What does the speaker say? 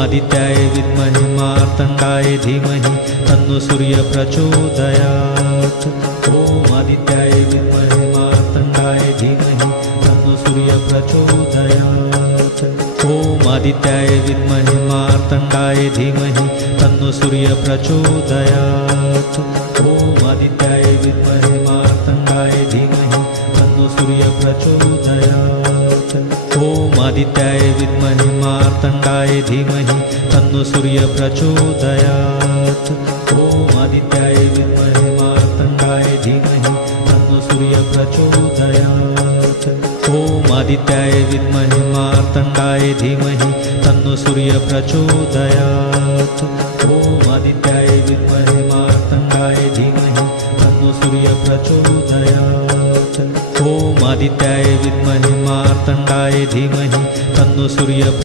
आदित्याय विद्महे मार्तण्डाय धीमहि तन्नो सूर्यः प्रचोदयात्। ॐ आदित्याय विद्महे मार्तण्डाय धीमहि तन्नो सूर्यः प्रचोदयात्। ॐ आदित्याय विद्महे मार्तण्डाय धीमहि तन्नो सूर्यः प्रचोदयात्। ॐ आदित्याय विद्महे मार्तण्डाय धीमहि तन्नो सूर्यः प्रचोदयात्। ॐ आदित्याय विद्महे मार्तण्डाय धीमहि तन्नो सूर्यः प्रचोदयात्। ॐ आदित्याय विद्महे मार्तण्डाय धीमहि तन्नो सूर्यः प्रचोदयात्। ॐ आदित्याय विद्महे मार्तण्डाय धीमहि तन्नो सूर्यः प्रचोदयात्। ॐ आदित्याय विद्महे मार्तण्डाय धीमहि तन्नो सूर्यः प्रचोदयात्। ॐ आदित्याय विद्महे मार्तण्डाय धीमहि तन्नो सूर्यः